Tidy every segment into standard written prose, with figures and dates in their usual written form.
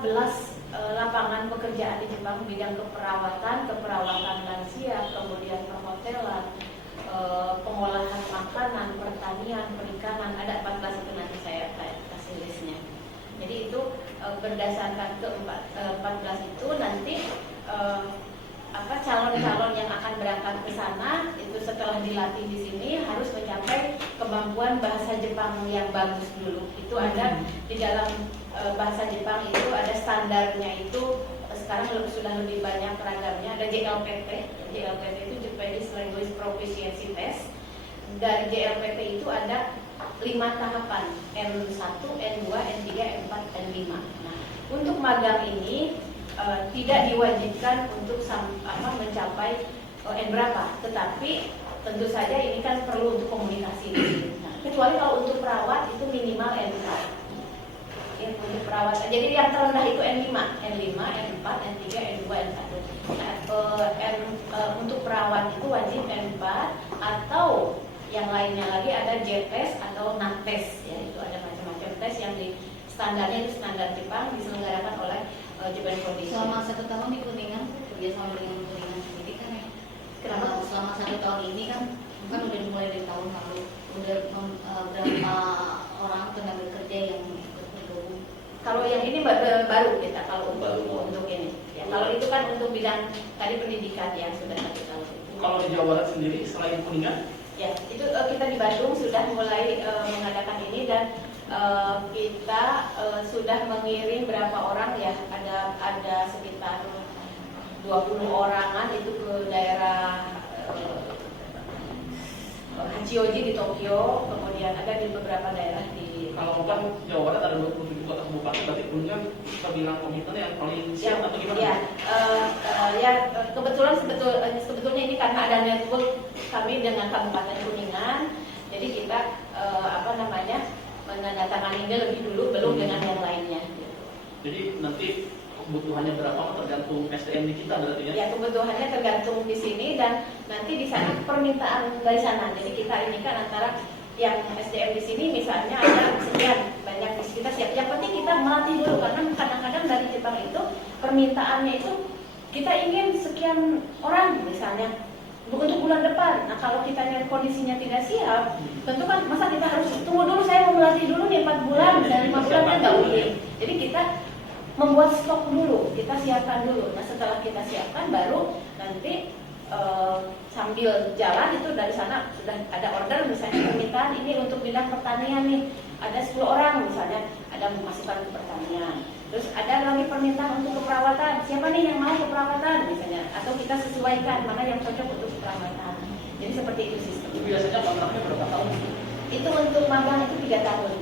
lapangan pekerjaan di Jepang, bidang keperawatan lansia, kemudian perhotelan, pengolahan makanan, pertanian, perikanan, ada 14 itu, nanti saya kasih listnya. Jadi itu berdasarkan ke 14 itu nanti calon-calon yang akan berangkat ke sana itu setelah dilatih di sini harus mencapai kemampuan bahasa Jepang yang bagus dulu. Itu ada di dalam bahasa Jepang itu ada standarnya, itu sekarang sudah lebih banyak ragamnya. Ada JLPT itu Japanese Language Proficiency Test. Dari JLPT itu ada 5 tahapan, N1, N2, N3, N4, N5. Nah, untuk magang ini tidak diwajibkan untuk mencapai N berapa, tetapi tentu saja ini kan perlu untuk komunikasi. Nah, kecuali kalau untuk perawat itu minimal N4. Ya, untuk perawat. Jadi yang terendah itu N5, N4, N3, N2, N1. Nah, untuk perawat itu wajib N4 atau yang lainnya lagi ada JTEST atau NATES, ya, itu ada macam-macam tes yang di standarnya itu standar Jepang, diselenggarakan oleh Japan Foundation. Selama 1 tahun di Kuningan kerjasama dengan Kuningan sendiri kan ya. Kenapa selama 1 tahun ini kan udah dimulai dari tahun lalu, udah berapa orang tenaga kerja yang ikut bergabung? Kalau yang ini baru kita, kalau untuk ini ya, kalau itu kan untuk bidang tadi pendidikan yang sudah 1 tahun. Kalau di Jawa Barat sendiri selain Kuningan? Ya, itu kita di Bandung sudah mulai mengadakan ini, dan kita sudah mengirim berapa orang ya, ada sekitar 20 orangan itu ke daerah Hachioji di Tokyo, kemudian ada di beberapa daerah di. Kalau bukan Jawa Barat ada 27 kota kabupaten, berarti Kuningan kita bilang komitmen yang paling siap atau gimana? Ya, kebetulan sebetulnya ini karena ada network kami dengan Kabupaten Kuningan, jadi kita menandatangani ini lebih dulu, belum dengan yang lainnya. Jadi nanti kebutuhannya berapa tergantung SDM di kita berarti ya? Ya, kebutuhannya tergantung di sini, dan nanti di sana permintaan dari sana. Jadi kita ini kan antara yang SDM di sini misalnya ada sekian banyak, kita siap. Yang penting kita melatih dulu, karena kadang-kadang dari Jepang itu permintaannya itu kita ingin sekian orang misalnya untuk bulan depan. Nah, kalau kita lihat kondisinya tidak siap, tentu kan masa kita harus tunggu dulu, saya mau melatih dulu nih 4 bulan dan 5 bulan kan nggak mungkin. Jadi kita membuat stok dulu, kita siapkan dulu. Nah, setelah kita siapkan baru nanti sambil jalan itu dari sana sudah ada order, misalnya permintaan ini untuk bidang pertanian nih, ada 10 orang misalnya, ada masukan ke pertanian. Terus ada lagi permintaan untuk keperawatan, siapa nih yang mau keperawatan misalnya, atau kita sesuaikan mana yang cocok untuk keperawatan. Jadi seperti itu sistem. Itu biasanya kontraknya berapa tahun? Itu untuk magang itu 3 tahun.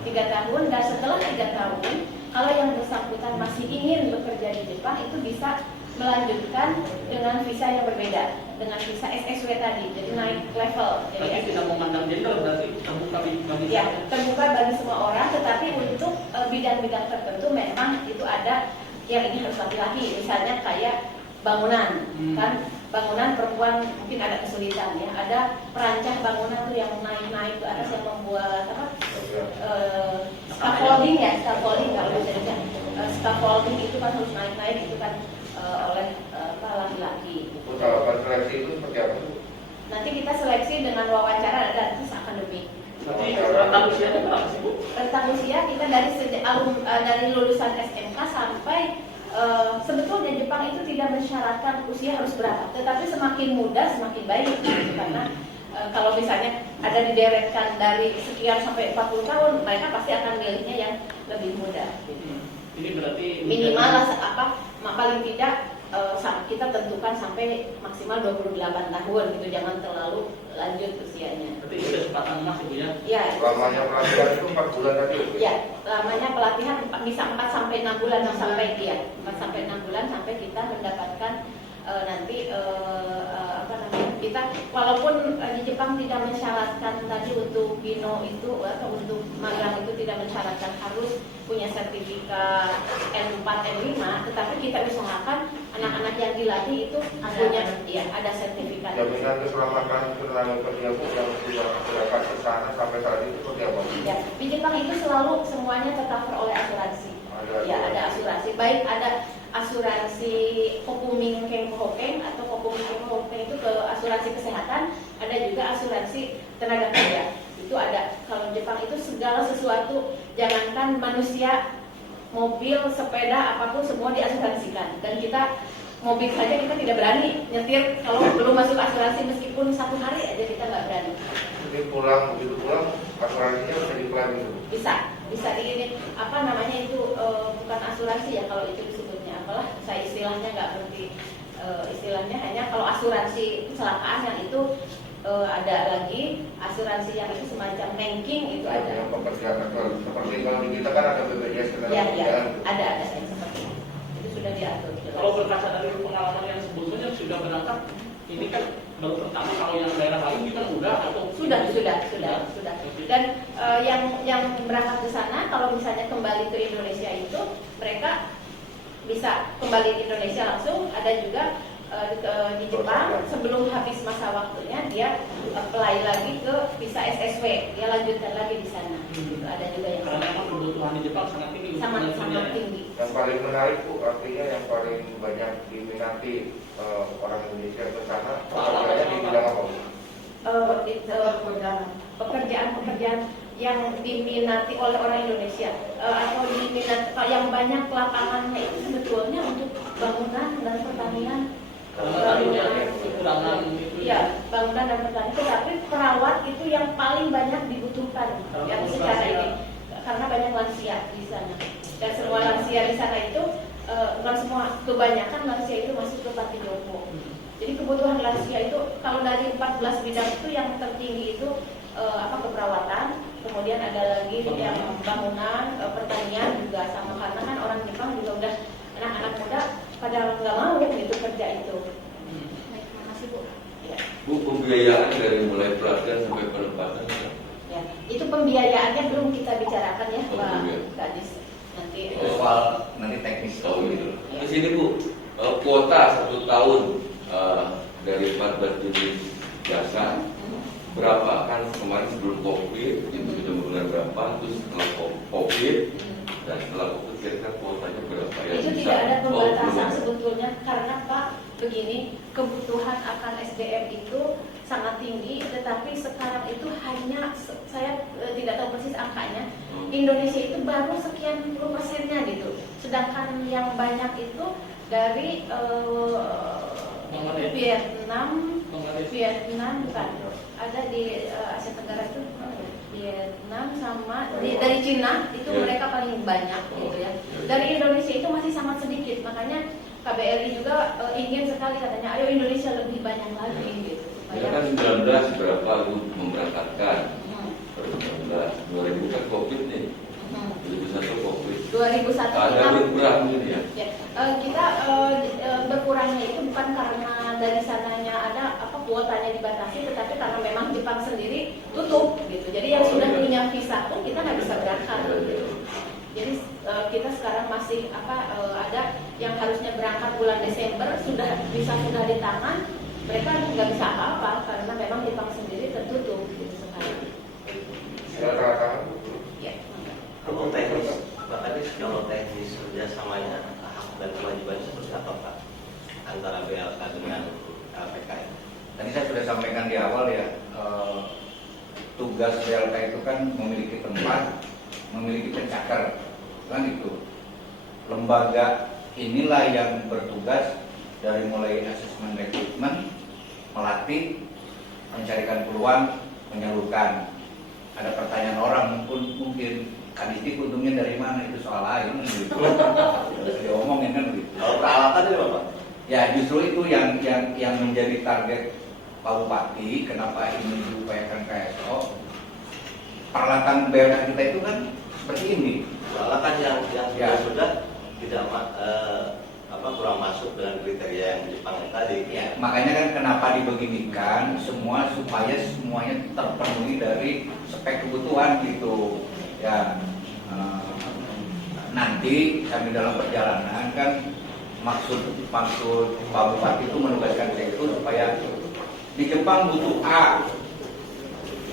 3 tahun, dan setelah 3 tahun, kalau yang bersangkutan masih ingin bekerja di Jepang itu bisa melanjutkan dengan visa yang berbeda, dengan visa SSW tadi, jadi naik level. Jadi tidak memandang gender, berarti terbuka bagi ya, terbuka bagi semua orang, tetapi untuk bidang-bidang tertentu memang itu ada yang ini harus laki-laki, misalnya kayak bangunan, kan bangunan perempuan mungkin ada kesulitan ya, ada perancah bangunan tuh yang naik-naik ke atas, yang membuat scaffolding ya, scaffolding kalau bisa disebut scaffolding itu kan harus naik-naik, itu kan oleh laki-laki. Tahapan seleksi itu seperti apa? Nanti kita seleksi dengan wawancara dan tes akademik. Tapi rentang usianya berapa sih, Bu? Rentang usia kita dari lulusan SMK sampai sebetulnya Jepang itu tidak mensyaratkan usia harus berapa, tetapi semakin muda semakin baik, karena kalau misalnya ada dideretkan dari sekian sampai 40 tahun, mereka pasti akan milihnya yang lebih muda. Ini berarti minimal paling tidak kita tentukan sampai maksimal 28 tahun gitu, jangan terlalu lanjut usianya. Berarti itu kesempatan emas Ibu ya? Ya. Lamanya pelatihan itu 4 bulan tadi? Ya, lamanya pelatihan bisa 4 sampai 6 bulan sampai 4 sampai 6 bulan sampai kita mendapatkan nanti kita walaupun di Jepang tidak mensyaratkan tadi untuk Bino itu atau untuk magang itu tidak mensyaratkan harus punya sertifikat N4 N5, tetapi kita usahakan anak-anak yang dilatih itu punya ada sertifikat. Jaminan keselamatan tenaga kerja Bu yang sudah berangkat ke sana sampai saat ini seperti apa? Ya, di Jepang itu selalu semuanya tercover oleh asuransi. Ya, ada asuransi. Baik ada asuransi Kokuming Kengkohopeng atau Kokuming Kengkohopeng itu ke asuransi kesehatan, ada juga asuransi tenaga kerja. Itu ada. Kalau Jepang itu segala sesuatu, jangankan manusia, mobil, sepeda, apapun semua diasuransikan. Dan kita mobil saja kita tidak berani nyetir kalau belum masuk asuransi, meskipun 1 hari aja kita nggak berani. Jadi begitu pulang asuransinya bisa diklaim itu. Bisa ini apa namanya itu bukan asuransi ya kalau itu disebutnya apalah, saya istilahnya nggak ngerti istilahnya, hanya kalau asuransi kecelakaan yang itu ada lagi asuransi yang itu semacam ranking itu ada. Yang pekerjaan seperti kalau di kita kan ada BPJS Ya, ketenagakerjaan. ada yang seperti itu sudah diatur. Kalau berkaca dari pengalaman yang sebelumnya sudah berangkat, ini kan baru pertama, kalau yang daerah lain kita udah atau Sudah. Dan yang berangkat ke sana kalau misalnya kembali ke Indonesia itu mereka bisa kembali ke Indonesia langsung. Ada juga di Jepang sebelum habis masa waktunya dia apply lagi ke visa SSW, dia lanjutkan lagi di sana. Gitu. Ada juga yang karena memang kebutuhan di Jepang sangat tinggi. sangat tinggi. Yang paling menarik Bu, artinya yang paling banyak diminati orang Indonesia ke sana, pekerjaannya di bidang apa Bu? Pekerjaan yang diminati oleh orang Indonesia atau diminati yang banyak lapangannya itu sebetulnya untuk bangunan dan pertanian. Kekurangan itu. Ya, bangunan dan pertanian. Tetapi perawat itu yang paling banyak dibutuhkan yang secara ini, karena banyak lansia di sana. Dan semua lansia di sana itu bukan semua, kebanyakan lansia itu masuk ke panti jompo. Jadi kebutuhan lansia itu kalau dari 14 bidang itu yang tertinggi itu keperawatan, kemudian ada lagi yang bangunan, pertanian juga sama, karena kan orang Jepang juga udah anak-anak muda pada nggak mau gitu kerja itu. Baik, terima kasih Bu. Ya. Bu, pembiayaan dari mulai pelatihan sampai penempatan ya? Ya, itu pembiayaannya belum kita bicarakan ya, Oh, Pak iya. Kadis. Nanti soal nanti teknis Oh gitu. Ya. Di sini Bu, kuota 1 tahun dari 14 jenis jasa berapa? Kan kemarin sebelum COVID itu sudah mulai berapa, terus setelah COVID dan setelah COVID kira-kira kuotanya berapa ya? itu tidak ada pembatasan sebetulnya, karena Pak begini, kebutuhan akan SDM itu sangat tinggi, tetapi sekarang itu hanya saya tidak tahu persis angkanya. Indonesia itu baru sekian puluh persennya gitu, sedangkan yang banyak itu dari Vietnam bukan, ada di Asia Tenggara itu Vietnam sama dari Cina itu mereka paling banyak gitu ya. Dari Indonesia itu masih sangat sedikit, makanya KBRI juga ingin sekali katanya ayo Indonesia lebih banyak lagi gitu. Ya kan 19 berapa Bu memberangkatkan? 2000 kan COVID nih. 2001 COVID. 2001 Ada kita berkurang gitu ya? kita berkurangnya itu bukan karena dari sananya ada kuotanya dibatasi, tetapi karena memang Jepang sendiri tutup gitu. Jadi yang sudah punya visa pun kita nggak bisa berangkat gitu. Jadi kita sekarang masih ada yang harusnya berangkat bulan Desember sudah di tangan, mereka nggak bisa apa-apa karena memang Jepang sendiri tertutup gitu sekarang. Silakan. Ya. Kalau teknis, Pak Kadis, kalau teknis kerjasamanya hak dan kewajiban seperti apa Pak antara BLK dengan LPK? Tadi saya sudah sampaikan di awal ya, tugas BLK itu kan memiliki tempat, memiliki pencakar, kan itu. Lembaga inilah yang bertugas dari mulai asesmen rekrutmen, melatih, mencarikan peluang, menyalurkan. Ada pertanyaan orang mungkin Kadistik untungnya dari mana, itu soal lain gitu. Terus diomongin kan gitu. Kalau peralatan itu Pak? Ya justru itu yang menjadi target Pak Bupati, kenapa ini diupayakan KSO. Peralatan BLK kita itu kan seperti ini. Peralatan yang Ya. sudah tidak kurang masuk dengan kriteria yang Jepang tadi. Ya, makanya kan kenapa dibeginikan semua supaya semuanya terpenuhi dari spek kebutuhan gitu. Ya, nanti kami dalam perjalanan kan maksud Pak Bupati itu menugaskan saya itu supaya di Jepang butuh A,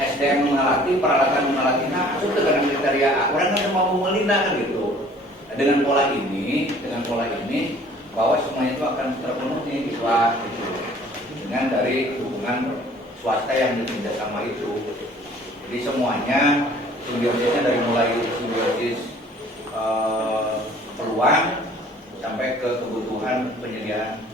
SDM melatih, peralatan melatih A, itu dengan kriteria A. Orang kan mau melina kan gitu. Nah, dengan pola ini bahwa semuanya itu akan terpenuhi di kelas gitu. Dengan dari dukungan swasta yang bekerja sama itu. Jadi semuanya simbiosisnya dari mulai simbiosis peluang sampai ke kebutuhan penyediaan